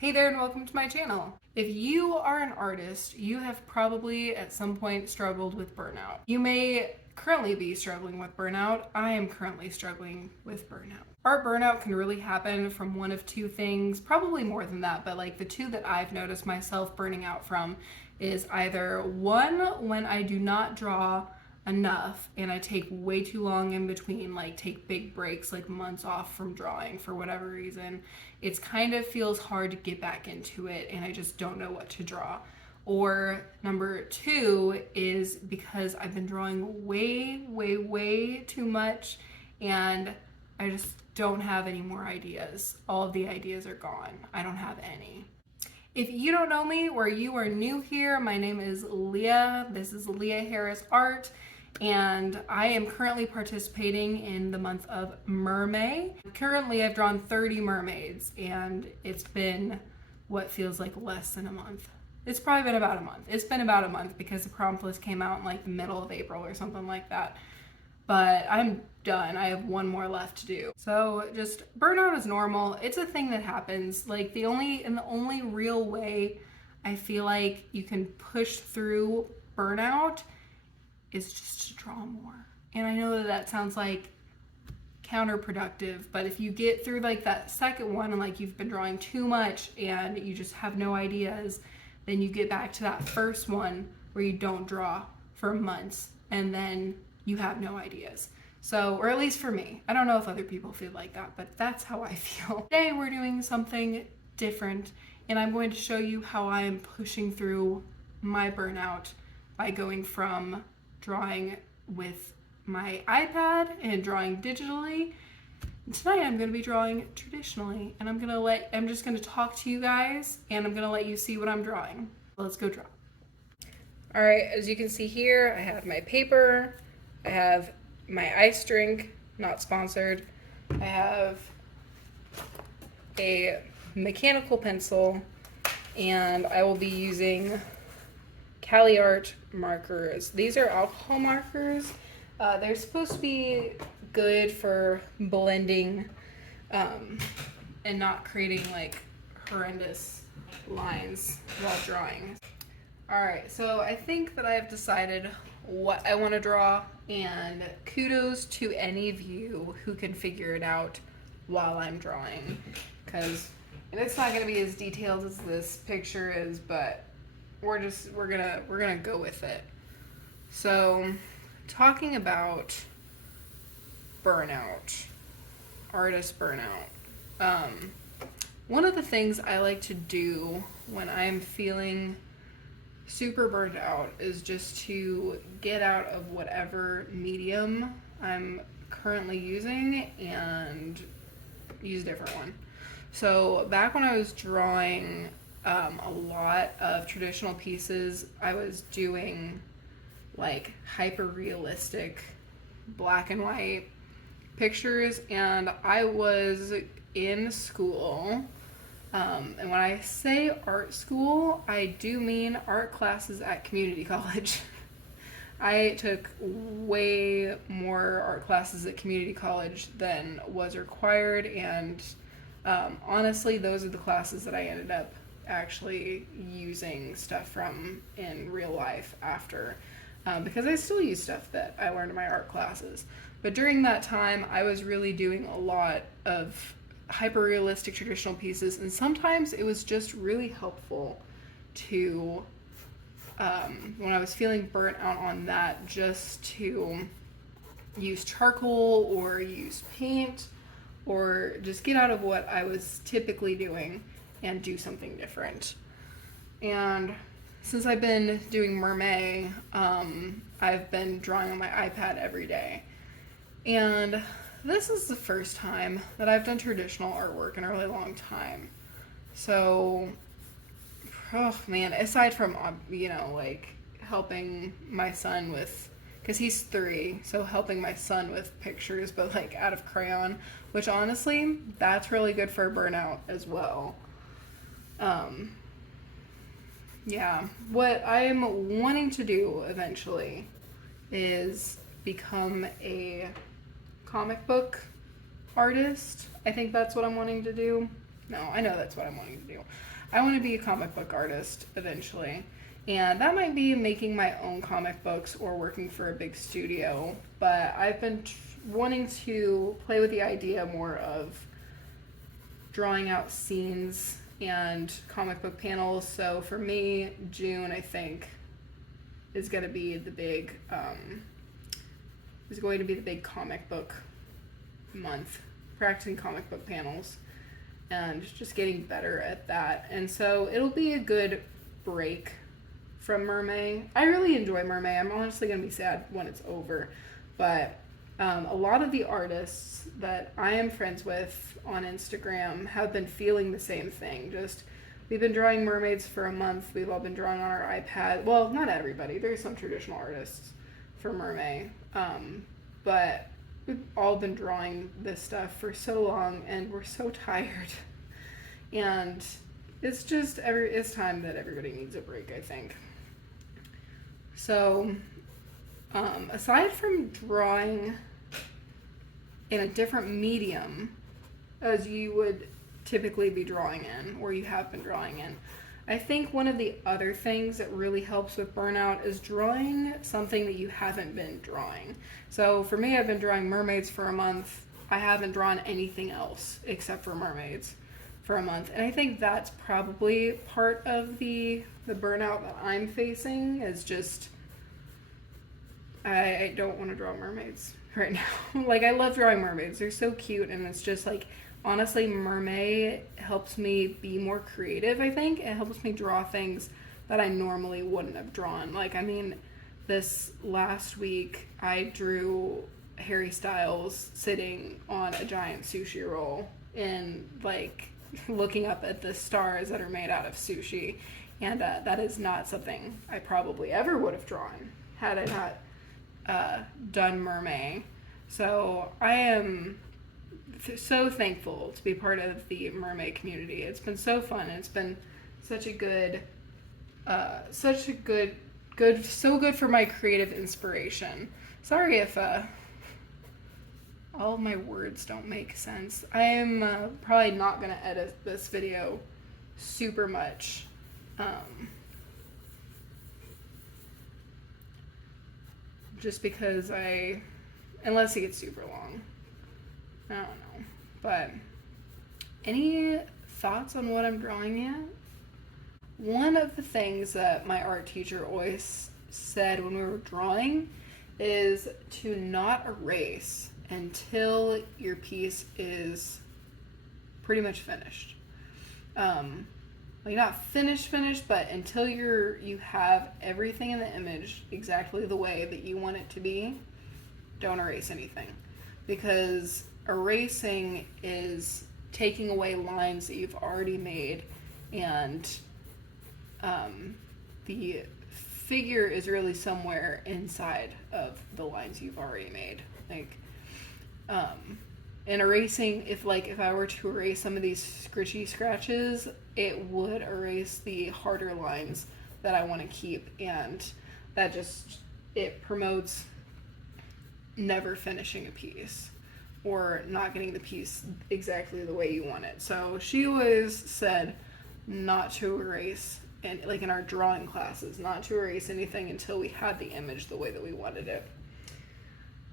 Hey there and welcome to my channel. If you are an artist, you have probably at some point struggled with burnout. You may currently be struggling with burnout. I am currently struggling with burnout. Art burnout can really happen from one of two things, probably more than that, but like the two that I've noticed myself burning out from is either one, when I do not draw enough and I take way too long in between, like take big breaks, like months off from drawing for whatever reason. It's kind of feels hard to get back into it and I just don't know what to draw. Or number two is because I've been drawing way too much and I just don't have any more ideas. All of the ideas are gone. I don't have any. If you don't know me or you are new here, my name is Leah. This is Leah Harris Art, and I am currently participating in the month of MerMay. Currently, I've drawn 30 mermaids, and it's been what feels like less than a month. It's probably been about a month. It's been about a month because the prompt list came out in like the middle of April or something like that. But I'm done. I have one more left to do. So just burnout is normal. It's a thing that happens. Like the only real way I feel like you can push through burnout is just to draw more. And I know that sounds like counterproductive, but if you get through like that second one and like you've been drawing too much and you just have no ideas, then you get back to that first one where you don't draw for months and then you have no ideas. So, or at least for me. I don't know if other people feel like that, but that's how I feel. Today we're doing something different and I'm going to show you how I am pushing through my burnout by going from drawing with my iPad and drawing digitally. And tonight I'm going to be drawing traditionally and I'm just going to talk to you guys and I'm going to let you see what I'm drawing. Let's go draw. All right, as you can see here, I have my paper. I have my ice drink, not sponsored. I have a mechanical pencil, and I will be using Cali Art markers. These are alcohol markers. They're supposed to be good for blending and not creating like horrendous lines while drawing. All right, so I think that I've decided what I want to draw, and kudos to any of you who can figure it out while I'm drawing, because it's not going to be as detailed as this picture is, but we're gonna go with it. So, talking about burnout, artist burnout. One of the things I like to do when I'm feeling super burned out is just to get out of whatever medium I'm currently using and use a different one. So back when I was drawing a lot of traditional pieces, I was doing like hyper realistic black and white pictures, and I was in school. And when I say art school, I do mean art classes at community college. I took way more art classes at community college than was required, and honestly, those are the classes that I ended up actually using stuff from in real life after, because I still use stuff that I learned in my art classes. But during that time, I was really doing a lot of hyper-realistic traditional pieces, and sometimes it was just really helpful to, when I was feeling burnt out on that, just to use charcoal or use paint or just get out of what I was typically doing and do something different. And since I've been doing MerMay, I've been drawing on my iPad every day. And this is the first time that I've done traditional artwork in a really long time. So, oh man, aside from, like helping my son with, because he's 3, so helping my son with pictures, but like out of crayon, which honestly, that's really good for burnout as well. Yeah, what I'm wanting to do eventually is become a comic book artist. I think that's what I'm wanting to do. No, I know that's what I'm wanting to do. I want to be a comic book artist eventually. And that might be making my own comic books or working for a big studio. But I've been wanting to play with the idea more of drawing out scenes and comic book panels. So for me, June, I think, is going to be the big comic book month, practicing comic book panels and just getting better at that. And so it'll be a good break from MerMay. I really enjoy MerMay. I'm honestly going to be sad when it's over, but a lot of the artists that I am friends with on Instagram have been feeling the same thing. Just, we've been drawing mermaids for a month. We've all been drawing on our iPad. Well, not everybody. There's some traditional artists for MerMay. But we've all been drawing this stuff for so long and we're so tired. And it's just, it's time that everybody needs a break, I think. So, aside from drawing in a different medium as you would typically be drawing in, or you have been drawing in, I think one of the other things that really helps with burnout is drawing something that you haven't been drawing. So for me, I've been drawing mermaids for a month. I haven't drawn anything else except for mermaids for a month. And I think that's probably part of the burnout that I'm facing, is just I don't want to draw mermaids right now. Like, I love drawing mermaids. They're so cute, and it's just like, honestly, MerMay helps me be more creative, I think. It helps me draw things that I normally wouldn't have drawn. Like, I mean, this last week, I drew Harry Styles sitting on a giant sushi roll and, like, looking up at the stars that are made out of sushi. And that is not something I probably ever would have drawn had I not done MerMay. So I am so thankful to be part of the MerMay community. It's been so fun. It's been such a good so good for my creative inspiration. Sorry if all of my words don't make sense. I am probably not gonna edit this video super much. Just because unless it gets super long. I don't know. But any thoughts on what I'm drawing yet? One of the things that my art teacher always said when we were drawing is to not erase until your piece is pretty much finished. Like, not finished, but until you have everything in the image exactly the way that you want it to be, don't erase anything. Because erasing is taking away lines that you've already made, and the figure is really somewhere inside of the lines you've already made. Like, and erasing, if I were to erase some of these scritchy scratches, it would erase the harder lines that I want to keep, and that it promotes never finishing a piece or not getting the piece exactly the way you want it. So she always said not to erase, and like in our drawing classes, not to erase anything until we had the image the way that we wanted it.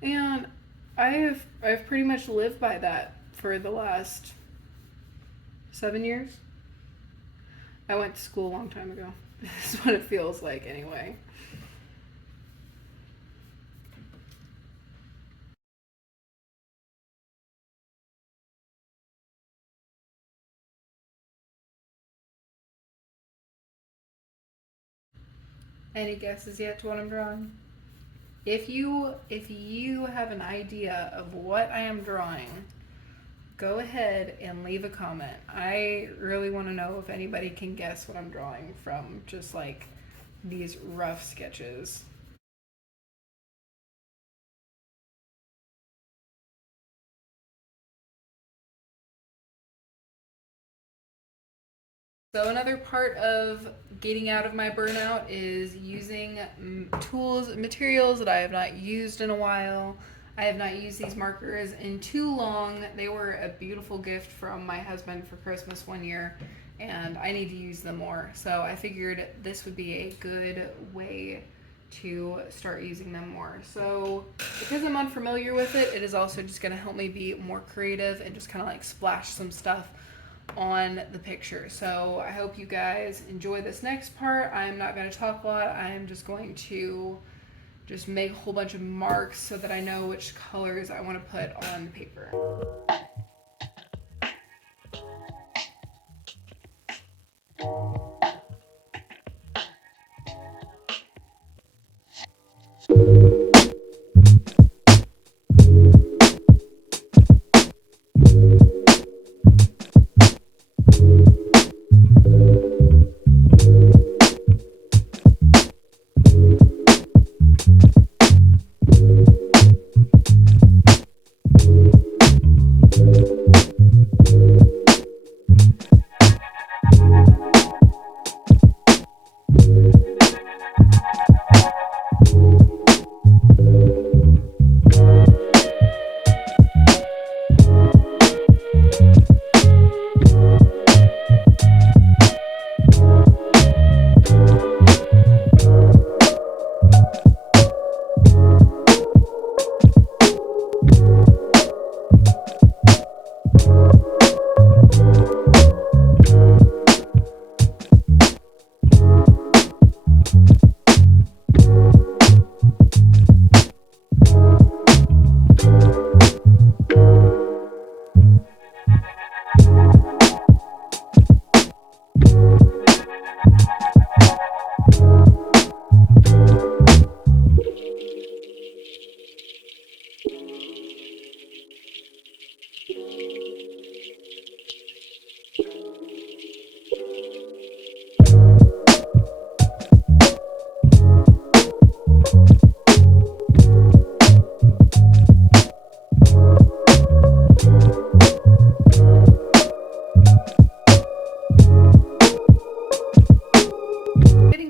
And I've pretty much lived by that for the last 7 years. I went to school a long time ago. This is what it feels like anyway. Any guesses yet to what I'm drawing? If you have an idea of what I am drawing, go ahead and leave a comment. I really want to know if anybody can guess what I'm drawing from just like these rough sketches. So another part of getting out of my burnout is using tools and materials that I have not used in a while. I have not used these markers in too long. They were a beautiful gift from my husband for Christmas one year, and I need to use them more. So I figured this would be a good way to start using them more. So because I'm unfamiliar with it, it is also just going to help me be more creative and just kind of like splash some stuff on the picture. So I hope you guys enjoy this next part. I'm not going to talk a lot. I'm just going to just make a whole bunch of marks so that I know which colors I want to put on the paper.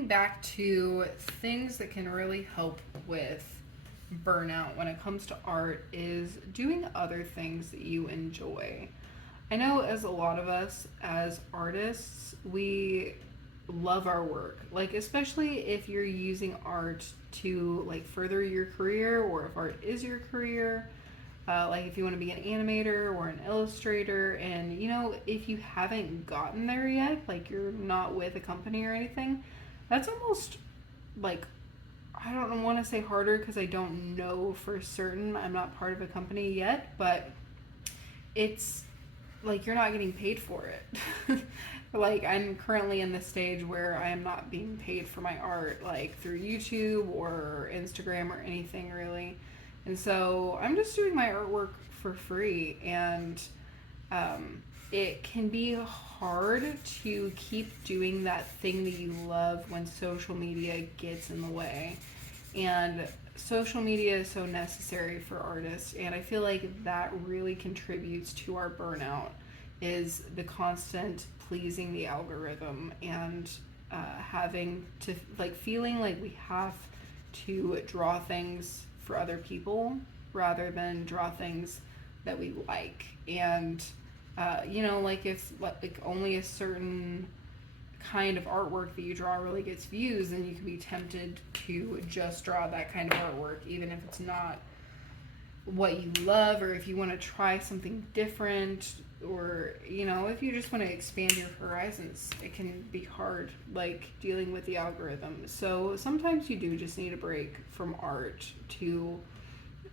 Back to things that can really help with burnout when it comes to art is doing other things that you enjoy. I know as a lot of us as artists, we love our work. Like especially if you're using art to like further your career, or if art is your career. Like if you want to be an animator or an illustrator, and if you haven't gotten there yet, like you're not with a company or anything, that's almost like, I don't want to say harder because I don't know for certain. I'm not part of a company yet, but it's like you're not getting paid for it. Like I'm currently in this stage where I am not being paid for my art, like through YouTube or Instagram or anything really. And so I'm just doing my artwork for free, and it can be hard to keep doing that thing that you love when social media gets in the way. And social media is so necessary for artists, and I feel like that really contributes to our burnout, is the constant pleasing the algorithm, and having to like feeling like we have to draw things for other people rather than draw things that we like. And like if like only a certain kind of artwork that you draw really gets views, then you can be tempted to just draw that kind of artwork, even if it's not what you love, or if you want to try something different, or if you just want to expand your horizons. It can be hard, like dealing with the algorithm. So sometimes you do just need a break from art to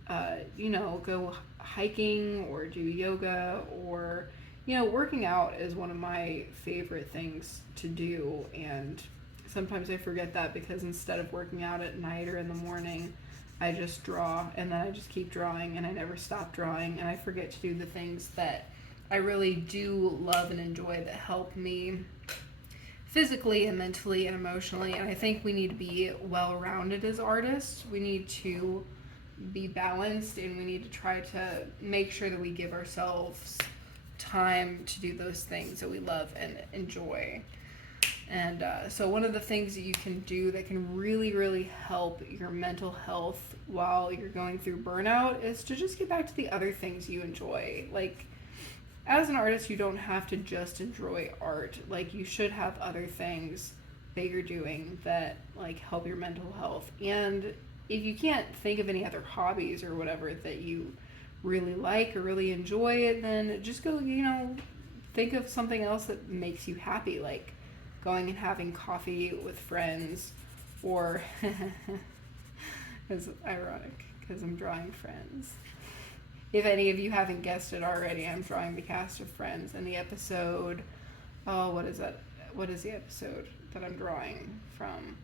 go hiking or do yoga, or working out is one of my favorite things to do. And sometimes I forget that, because instead of working out at night or in the morning, I just draw, and then I just keep drawing, and I never stop drawing, and I forget to do the things that I really do love and enjoy, that help me physically and mentally and emotionally. And I think we need to be well-rounded as artists. We need to be balanced, and we need to try to make sure that we give ourselves time to do those things that we love and enjoy. And so one of the things that you can do that can really, really help your mental health while you're going through burnout is to just get back to the other things you enjoy. Like, as an artist, you don't have to just enjoy art. Like, you should have other things that you're doing that, like, help your mental health. And if you can't think of any other hobbies or whatever that you really like or really enjoy, then just go, think of something else that makes you happy, like going and having coffee with friends, or it's ironic because I'm drawing Friends. If any of you haven't guessed it already, I'm drawing the cast of Friends, and the episode, what is that? What is the episode that I'm drawing from?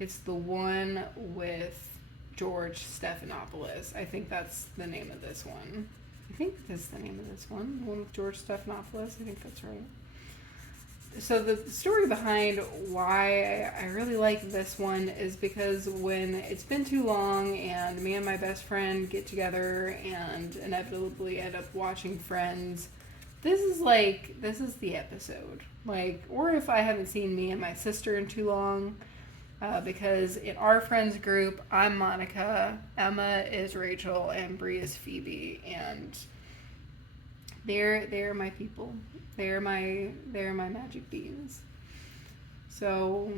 It's the one with George Stephanopoulos. I think that's the name of this one. I think that's the name of this one. The one with George Stephanopoulos. I think that's right. So the story behind why I really like this one is because when it's been too long and me and my best friend get together and inevitably end up watching Friends, this is the episode. Like, or if I haven't seen me and my sister in too long, because in our friends group, I'm Monica, Emma is Rachel, and Bree is Phoebe, and they're my people. They're my magic beans. So,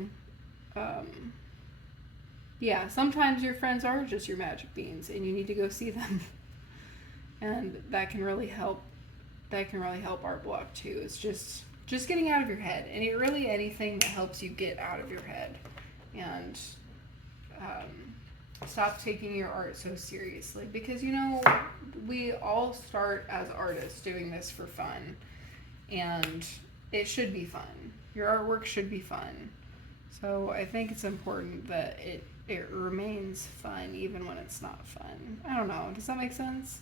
yeah, sometimes your friends are just your magic beans, and you need to go see them, and that can really help. That can really help art block too. It's just getting out of your head, and anything that helps you get out of your head, and stop taking your art so seriously, because we all start as artists doing this for fun, and it should be fun. Your artwork should be fun. So I think it's important that it remains fun even when it's not fun. I don't know. Does that make sense?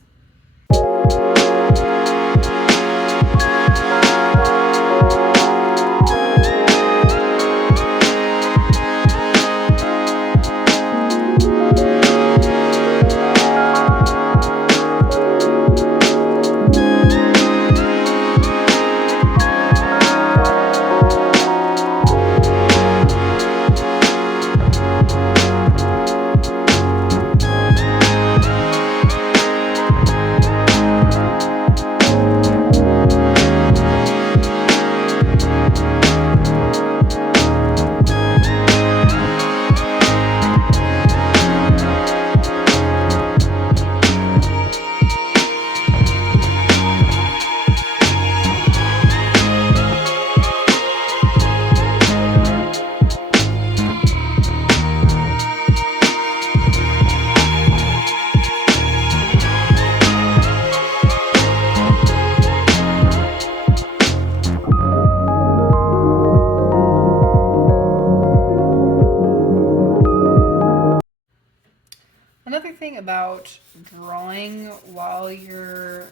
Another thing about drawing while you're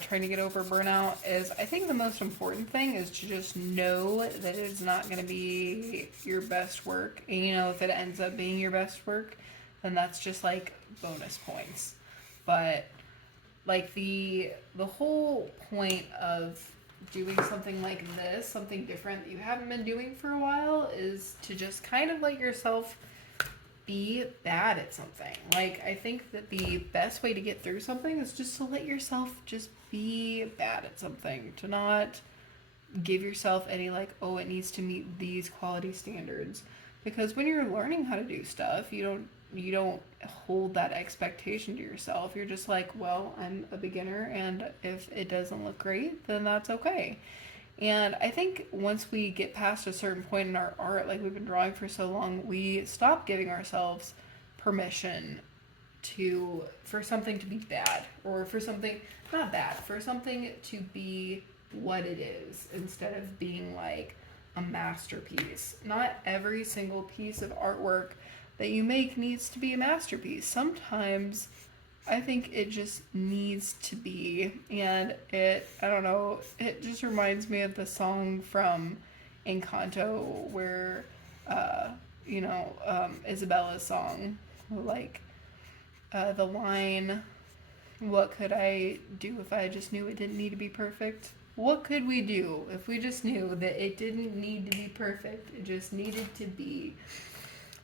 trying to get over burnout is, I think the most important thing is to just know that it's not going to be your best work. And if it ends up being your best work, then that's just like bonus points. But like the whole point of doing something like this, something different that you haven't been doing for a while, is to just kind of let yourself be bad at something. Like, I think that the best way to get through something is just to let yourself just be bad at something, to not give yourself any like, oh, it needs to meet these quality standards. Because when you're learning how to do stuff, you don't hold that expectation to yourself. You're just like, well, I'm a beginner, and if it doesn't look great, then that's okay. And I think once we get past a certain point in our art, like we've been drawing for so long, we stop giving ourselves permission for something to be bad, or for something not bad, for something to be what it is, instead of being like a masterpiece. Not every single piece of artwork that you make needs to be a masterpiece. Sometimes I think it just needs to be, and I don't know, it just reminds me of the song from Encanto where, Isabella's song, like, the line, what could I do if I just knew it didn't need to be perfect? what could we do if we just knew that it didn't need to be perfect? It just needed to be.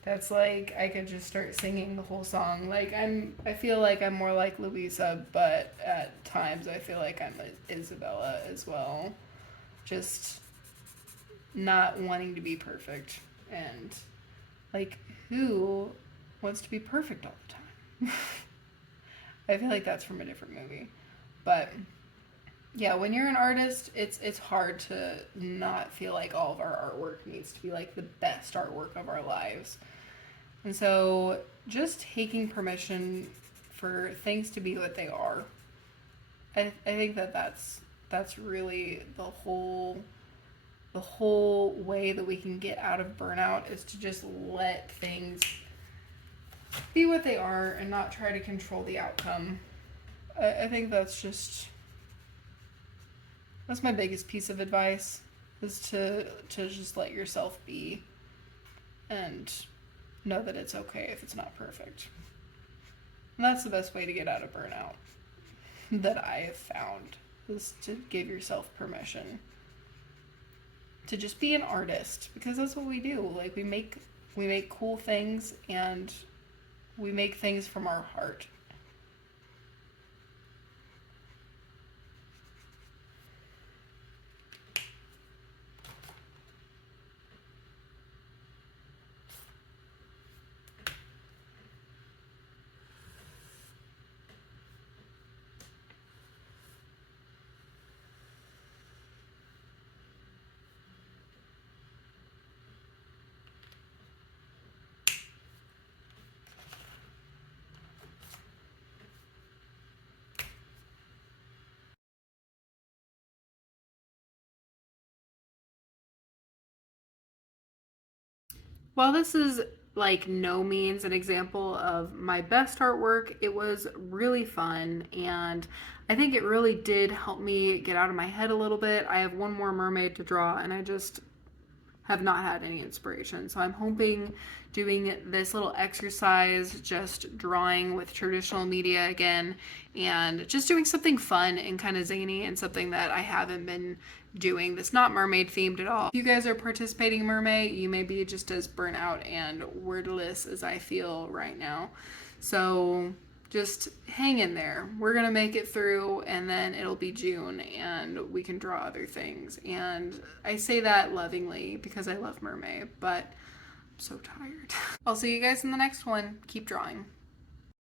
That's like, I could just start singing the whole song. Like, I feel like I'm more like Louisa, but at times I feel like I'm Isabella as well. Just not wanting to be perfect. And, like, who wants to be perfect all the time? I feel like that's from a different movie. But yeah, when you're an artist, it's hard to not feel like all of our artwork needs to be like the best artwork of our lives. And so just taking permission for things to be what they are. I think that's really the whole way that we can get out of burnout is to just let things be what they are and not try to control the outcome. I think that's my biggest piece of advice, is to just let yourself be and know that it's okay if it's not perfect. And that's the best way to get out of burnout that I have found, is to give yourself permission to just be an artist, because that's what we do. Like, we make cool things, and we make things from our heart. While this is like no means an example of my best artwork, it was really fun, and I think it really did help me get out of my head a little bit. I have one more mermaid to draw, and I just have not had any inspiration. So I'm hoping doing this little exercise, just drawing with traditional media again, and just doing something fun and kind of zany, and something that I haven't been doing that's not mermaid themed at all. If you guys are participating in MerMay, you may be just as burnt out and wordless as I feel right now. So just hang in there. We're gonna make it through, and then it'll be June and we can draw other things. And I say that lovingly because I love MerMay, but I'm so tired. I'll see you guys in the next one. Keep drawing.